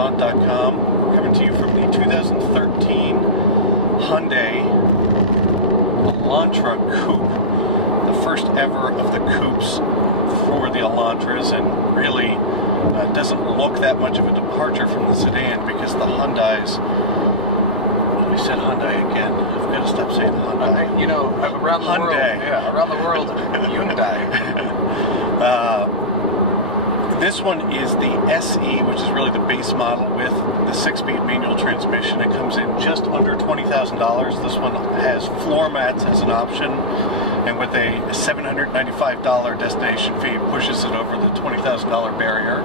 HyundaiVant.com. We're coming to you from the 2013 Hyundai Elantra Coupe, the first ever of the coupes for the Elantras, and really doesn't look that much of a departure from the sedan because the Hyundais. We said Hyundai again. I've got to stop saying Hyundai. You know, around the Hyundai. world. Yeah, around the world, Hyundai. This one is the SE, which is really the base model with the 6-speed manual transmission. It comes in just under $20,000. This one has floor mats as an option, and with a $795 destination fee, pushes it over the $20,000 barrier.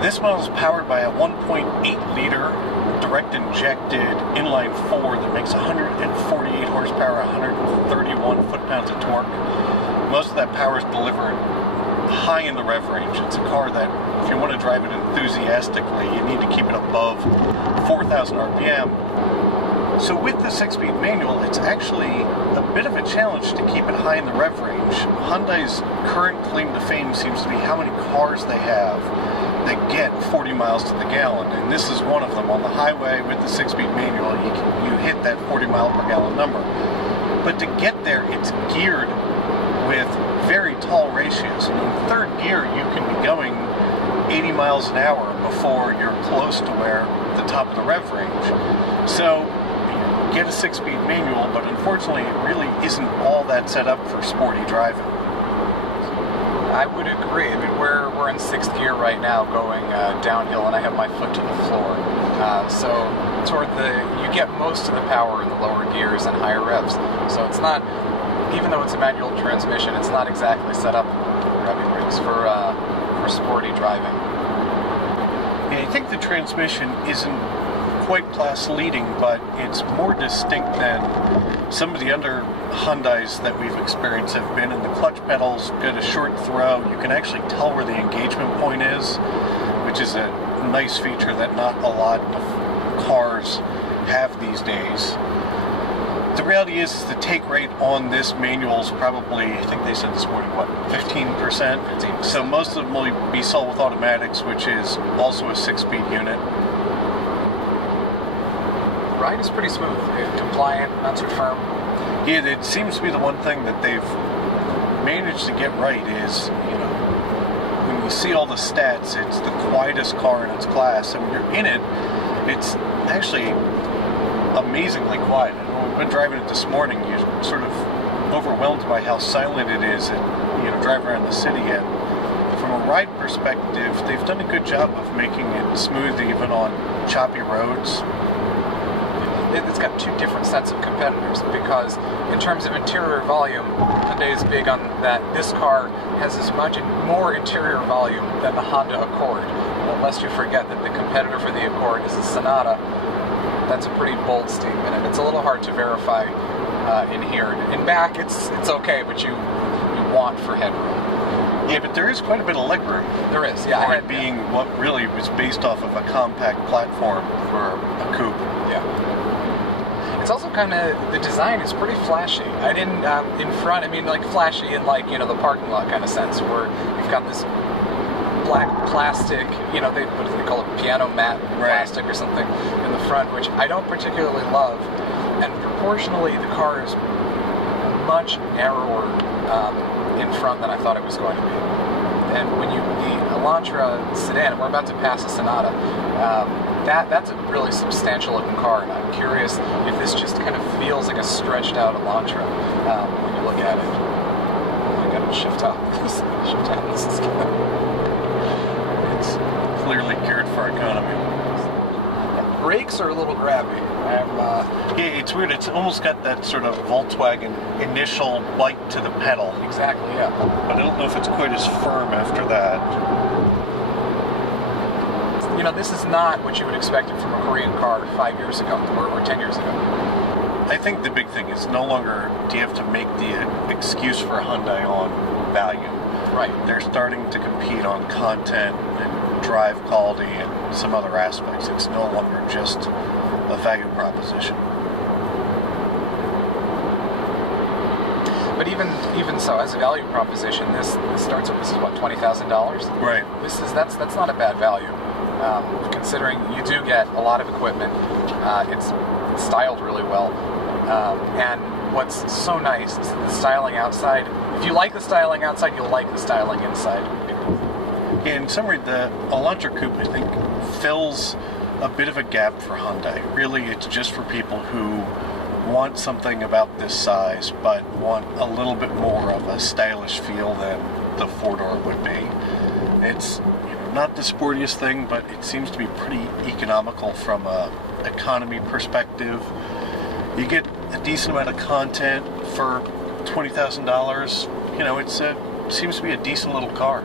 This model is powered by a 1.8-liter direct injected inline 4 that makes 148 horsepower, 131 foot-pounds of torque. Most of that power is delivered high in the rev range. It's a car that, if you want to drive it enthusiastically, you need to keep it above 4,000 RPM. So with the 6-speed manual, it's actually a bit of a challenge to keep it high in the rev range. Hyundai's current claim to fame seems to be how many cars they have that get 40 miles to the gallon, and this is one of them. On the highway with the 6-speed manual, you hit that 40 mile per gallon number. But to get there, it's geared with very tall ratios. And in third gear, you can be going 80 miles an hour before you're close to where the top of the rev range. So you get a 6-speed manual, but unfortunately it really isn't all that set up for sporty driving. I would agree. I mean, we're in 6th gear right now, going downhill, and I have my foot to the floor. So you get most of the power in the lower gears and higher revs. So it's not, even though it's a manual transmission, it's not exactly set up for sporty driving. Yeah, I think the transmission isn't quite class leading, but it's more distinct than some of the other Hyundais that we've experienced have been. And the clutch pedals get a short throw. You can actually tell where the engagement point is, which is a nice feature that not a lot of cars have these days. The reality is the take rate on this manual is probably, I think they said this morning, what, 15%? 15%. So most of them will be sold with automatics, which is also a 6-speed unit. Ride is pretty smooth, compliant, not too firm. Yeah, it seems to be the one thing that they've managed to get right is, you know, when you see all the stats, it's the quietest car in its class, and when you're in it, it's actually amazingly quiet. And when we've been driving it this morning, you're sort of overwhelmed by how silent it is, and you know, drive around the city. And from a ride perspective, they've done a good job of making it smooth even on choppy roads. It's got two different sets of competitors, because in terms of interior volume, Hyundai is big on that. This car has as much more interior volume than the Honda Accord. Lest you forget that the competitor for the Accord is the Sonata. That's a pretty bold statement, and it's a little hard to verify in here. In back, it's okay, but you want for headroom. Yeah, but there is quite a bit of legroom. There is, yeah. For it being what really was based off of a compact platform for a coupe. Yeah. It's also kind of, the design is pretty flashy. I didn't, in front, I mean, like flashy in like, you know, the parking lot kind of sense, where you've got this black plastic, you know, what do they call it, piano mat plastic or something in the front, which I don't particularly love. And proportionally, the car is much narrower in front than I thought it was going to be. And when the Elantra sedan, we're about to pass a Sonata, that's a really substantial looking car, and I'm curious if this just kind of feels like a stretched out Elantra when you look at it. I gotta shift up. Shift out. This is good. It's clearly geared for economy. Brakes are a little grabby. Yeah, it's weird. It's almost got that sort of Volkswagen initial bite to the pedal. Exactly, yeah. But I don't know if it's quite as firm after that. You know, this is not what you would expect from a Korean car 5 years ago or 10 years ago. I think the big thing is no longer do you have to make the excuse for Hyundai on value. Right. They're starting to compete on content and drive quality and some other aspects. It's no longer just a value proposition. But even so, as a value proposition, this starts at, this is what, $20,000? Right. That's not a bad value, considering you do get a lot of equipment. It's styled really well, and what's so nice is the styling outside. If you like the styling outside, you'll like the styling inside. In summary, the Elantra Coupe, I think, fills a bit of a gap for Hyundai. Really, it's just for people who want something about this size, but want a little bit more of a stylish feel than the four-door would be. It's not the sportiest thing, but it seems to be pretty economical from a economy perspective. You get a decent amount of content for $20,000. It seems to be a decent little car.